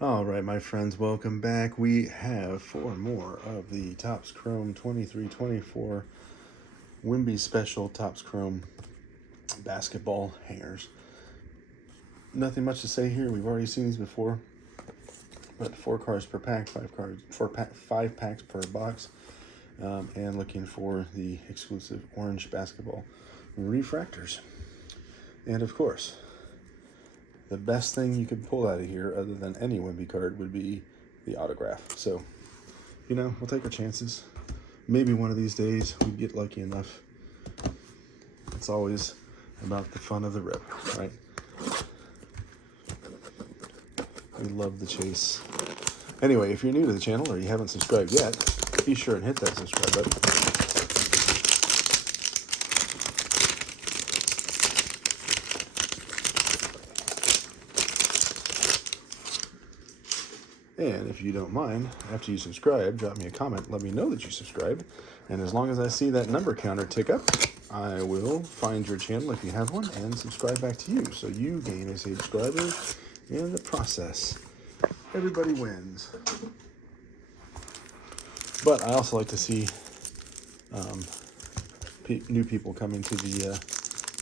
All right, my friends, welcome back. We have 4 more of the Topps Chrome 23-24 WEMBYs Special Topps Chrome basketball hangers. Nothing much to say here. We've already seen these before, but 4 cards per pack, 5 packs per box, and looking for the exclusive orange basketball refractors. And of course, the best thing you could pull out of here, other than any WEMBY card, would be the autograph. So, we'll take our chances. Maybe one of these days we get lucky enough. It's always about the fun of the rip, right? We love the chase. Anyway, if you're new to the channel or you haven't subscribed yet, be sure and hit that subscribe button. And if you don't mind, after you subscribe, drop me a comment. Let me know that you subscribed. And as long as I see that number counter tick up, I will find your channel if you have one and subscribe back to you. So you gain a subscriber in the process. Everybody wins. But I also like to see new people coming to the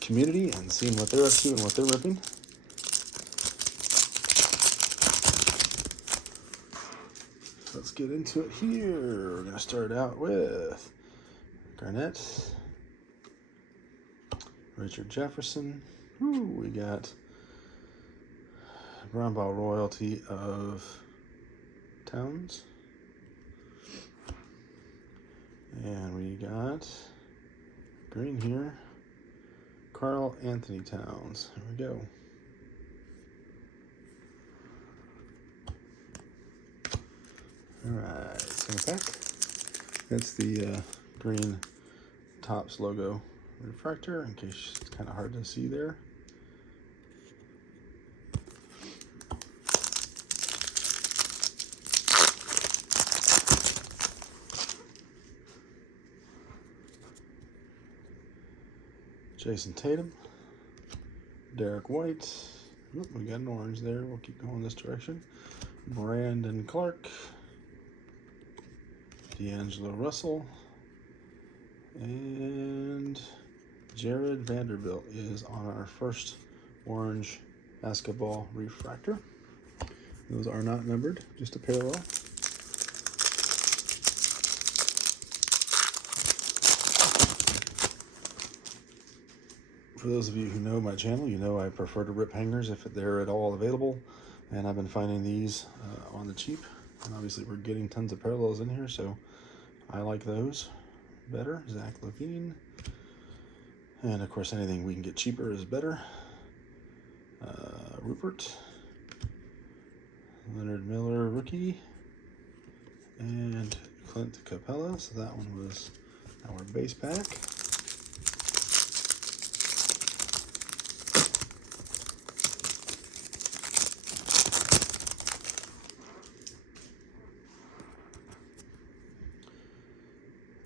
community and seeing what they're up to and what they're ripping. Let's get into it here. We're going to start out with Garnett, Richard Jefferson. We got Brown Ball Royalty of Towns. And we got green here, Karl Anthony Towns. Here we go. All right, second pack. That's the green Topps logo refractor, in case it's kind of hard to see there. Jason Tatum, Derek White. Oop, we got an orange there. We'll keep going this direction. Brandon Clark, D'Angelo Russell, and Jared Vanderbilt is on our first orange basketball refractor. Those are not numbered, just a parallel. For those of you who know my channel, you know I prefer to rip hangers if they're at all available, and I've been finding these on the cheap. And obviously we're getting tons of parallels in here, so I like those better. Zach LaVine. And of course anything we can get cheaper is better. Rupert. Leonard Miller, rookie. And Clint Capella, so that one was our base pack.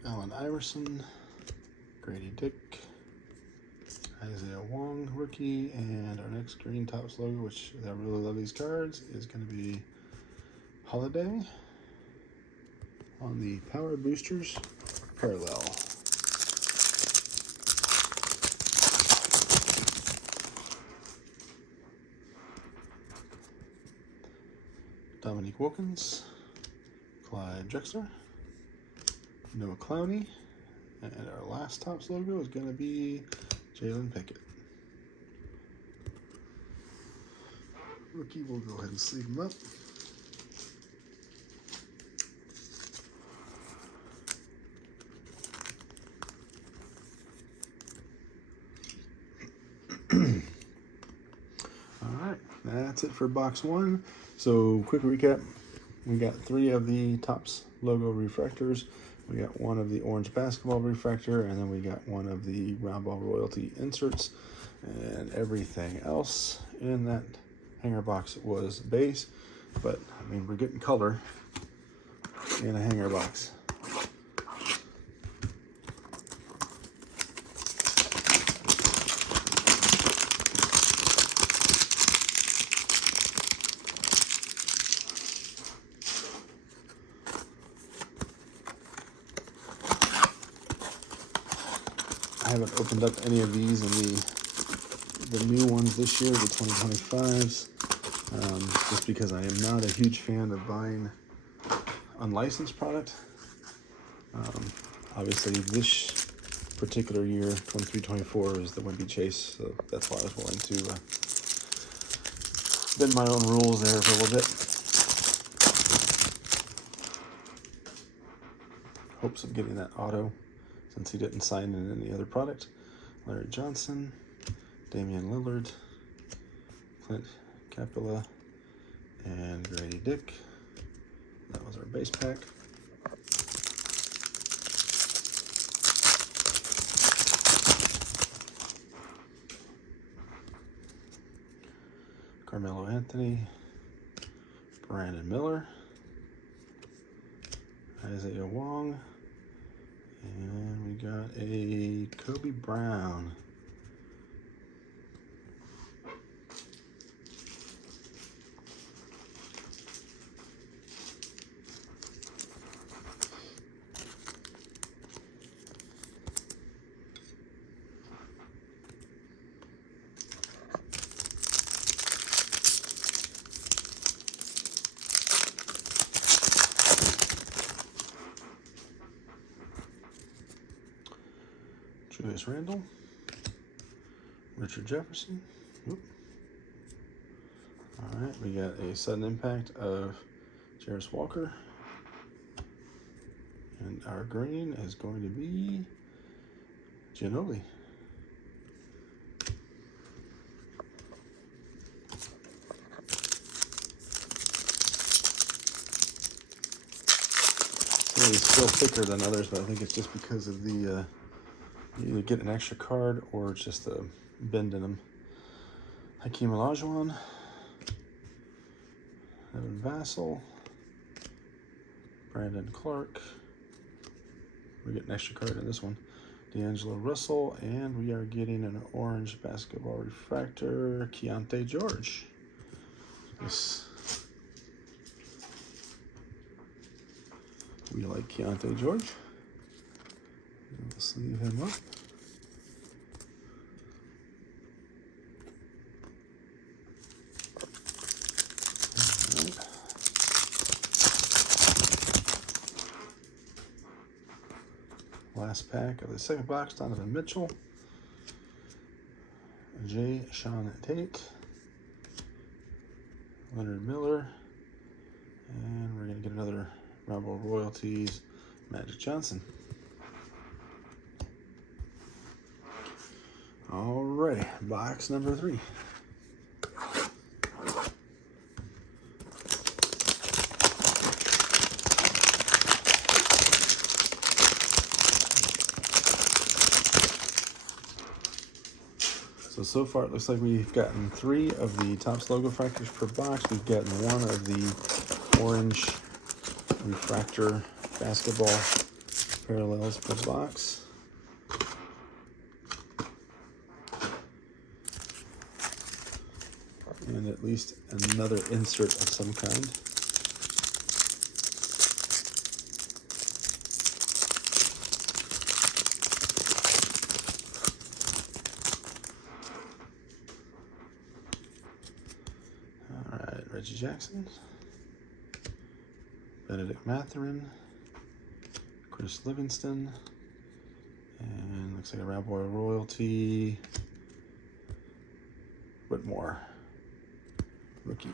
Allen Iverson, Grady Dick, Isaiah Wong, rookie, and our next green Topps logo, which I really love these cards, is going to be Holiday on the Power Boosters parallel. Dominique Wilkins, Clyde Drexler, Noah Clowney, and our last Topps logo is going to be Jalen Pickett. Rookie, we'll go ahead and sleeve him up. All right, that's it for box 1. So quick recap, we got 3 of the Topps logo refractors. We got 1 of the orange basketball refractor, and then we got 1 of the round ball royalty inserts, and everything else in that hanger box was base. But I mean, we're getting color in a hanger box. I haven't opened up any of these in the new ones this year, the 2025s, just because I am not a huge fan of buying unlicensed product. Obviously, this particular year, 23-24, is the Wemby Chase, so that's why I was willing to bend my own rules there for a little bit. Hopes of getting that auto, since he didn't sign in any other product. Larry Johnson, Damian Lillard, Clint Capella, and Grady Dick. That was our base pack. Carmelo Anthony, Brandon Miller, Isaiah Wong, and we got a Kobe Brown. Julius Randle, Richard Jefferson. Oop. All right, we got a sudden impact of Jarris Walker. And our green is going to be Ginobili. It's still thicker than others, but I think it's just because of the you either get an extra card or it's just a bend in them. Hakeem Olajuwon, Evan Vassell, Brandon Clark. We get an extra card in this one. D'Angelo Russell, and we are getting an orange basketball refractor, Keontae George. Yes. We like Keontae George. We'll sleeve him up. Right. Last pack of the second box, Donovan Mitchell, Jay Sean Tate, Leonard Miller, and we're going to get another Rebel Royalties, Magic Johnson. Alrighty, box number 3. So far it looks like we've gotten 3 of the Topps logo refractors per box. We've gotten 1 of the orange refractor basketball parallels per box. And at least another insert of some kind. All right, Reggie Jackson, Benedict Mathurin, Chris Livingston, and looks like a Rabbi Royalty, Whitmore, rookie.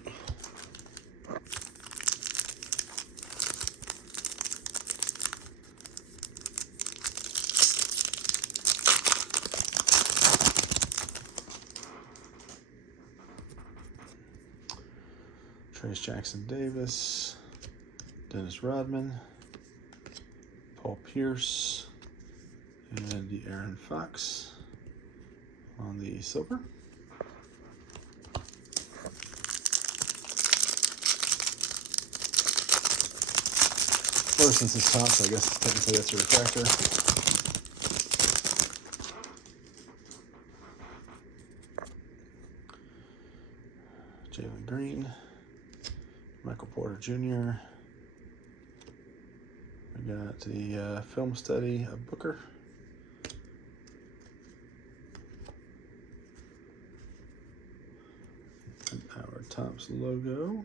Trace Jackson Davis, Dennis Rodman, Paul Pierce, and the Aaron Fox on the silver. Or since it's top, so I guess technically that's a refractor. Jalen Green, Michael Porter Jr. We got the film study of Booker. Topps logo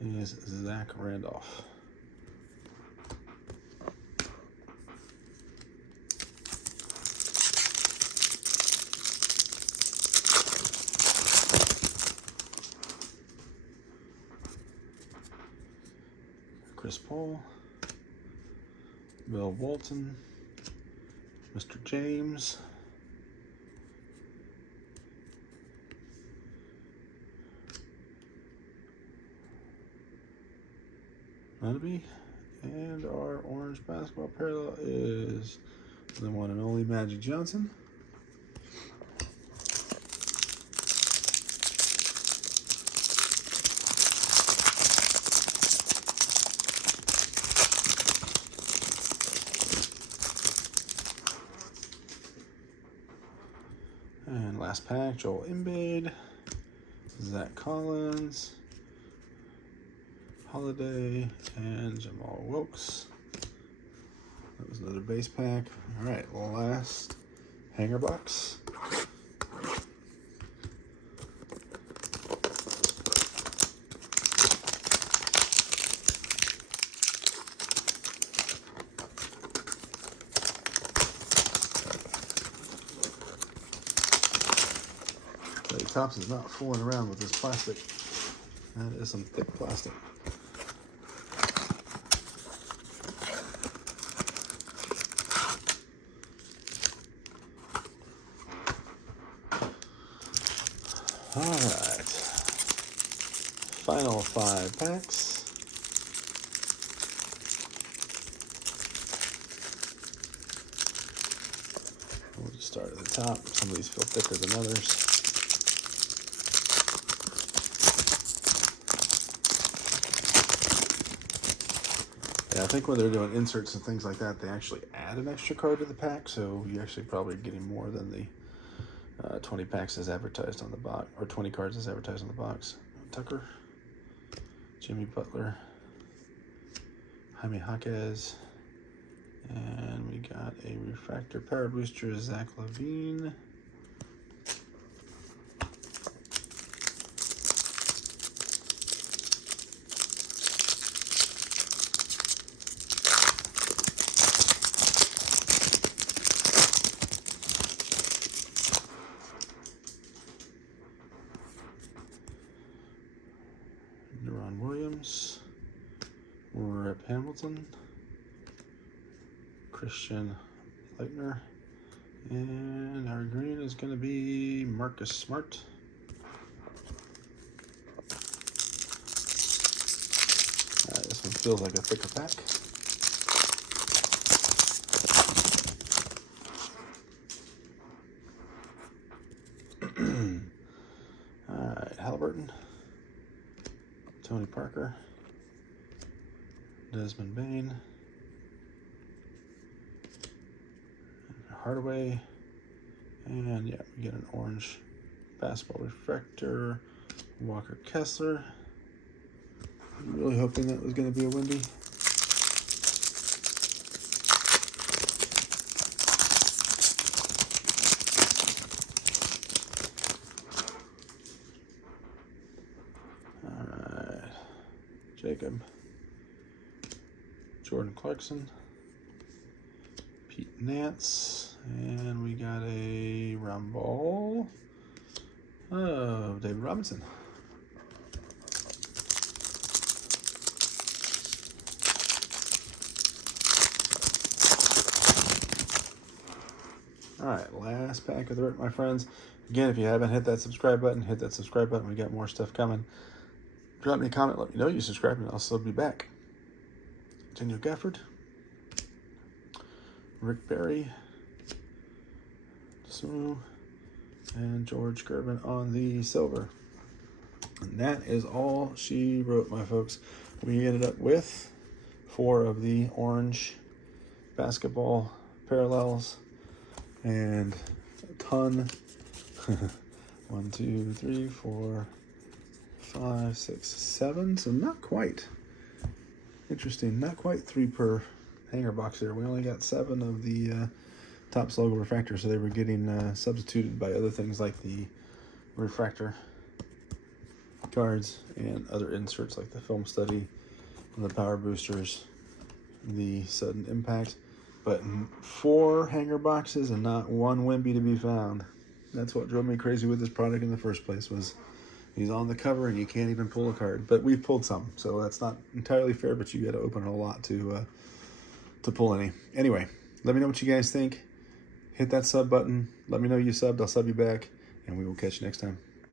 is Zach Randolph. Chris Paul, Bill Walton, Mr. James, Nunby, and our orange basketball parallel is the one and only Magic Johnson. And last pack, Joel Embiid, Zach Collins, Holiday, and Jamal Wilkes. That was another base pack. All right, last hanger box. Topps is not fooling around with this plastic. That is some thick plastic. All right. Final 5 packs. We'll just start at the top. Some of these feel thicker than others. Yeah, I think when they're doing inserts and things like that, they actually add an extra card to the pack, so you're actually probably getting more than the 20 packs as advertised on the box, or 20 cards as advertised on the box. Tucker, Jimmy Butler, Jaime Jaquez, and we got a refractor power booster, Zach LaVine. Williams, Rip Hamilton, Christian Leitner, and our green is going to be Marcus Smart. This one feels like a thicker pack. All right, Halliburton, Tony Parker, Desmond Bain, Hardaway, and yeah, we get an orange basketball refractor, Walker Kessler. I'm really hoping that was going to be a Wemby. Jacob, Jordan Clarkson, Pete Nance, and we got a round ball of David Robinson. All right, last pack of the rip, my friends. Again, if you haven't hit that subscribe button, hit that subscribe button. We got more stuff coming. Drop me a comment, let me know you subscribed, and I'll still be back. Daniel Gafford, Rick Barry, Sue, and George Gervin on the silver. And that is all she wrote, my folks. We ended up with 4 of the orange basketball parallels and a ton. 1, 2, 3, 4, 5, 6, 7. So not quite. Interesting. Not quite 3 per hanger box there. We only got 7 of the Topps logo refractors, so they were getting substituted by other things like the refractor cards and other inserts like the film study and the power boosters, the sudden impact, but 4 hanger boxes and not one Wemby to be found. That's what drove me crazy with this product in the first place, was he's on the cover and you can't even pull a card. But we've pulled some, so that's not entirely fair, but you got to open a lot to pull any. Anyway, let me know what you guys think. Hit that sub button. Let me know you subbed. I'll sub you back, and we will catch you next time.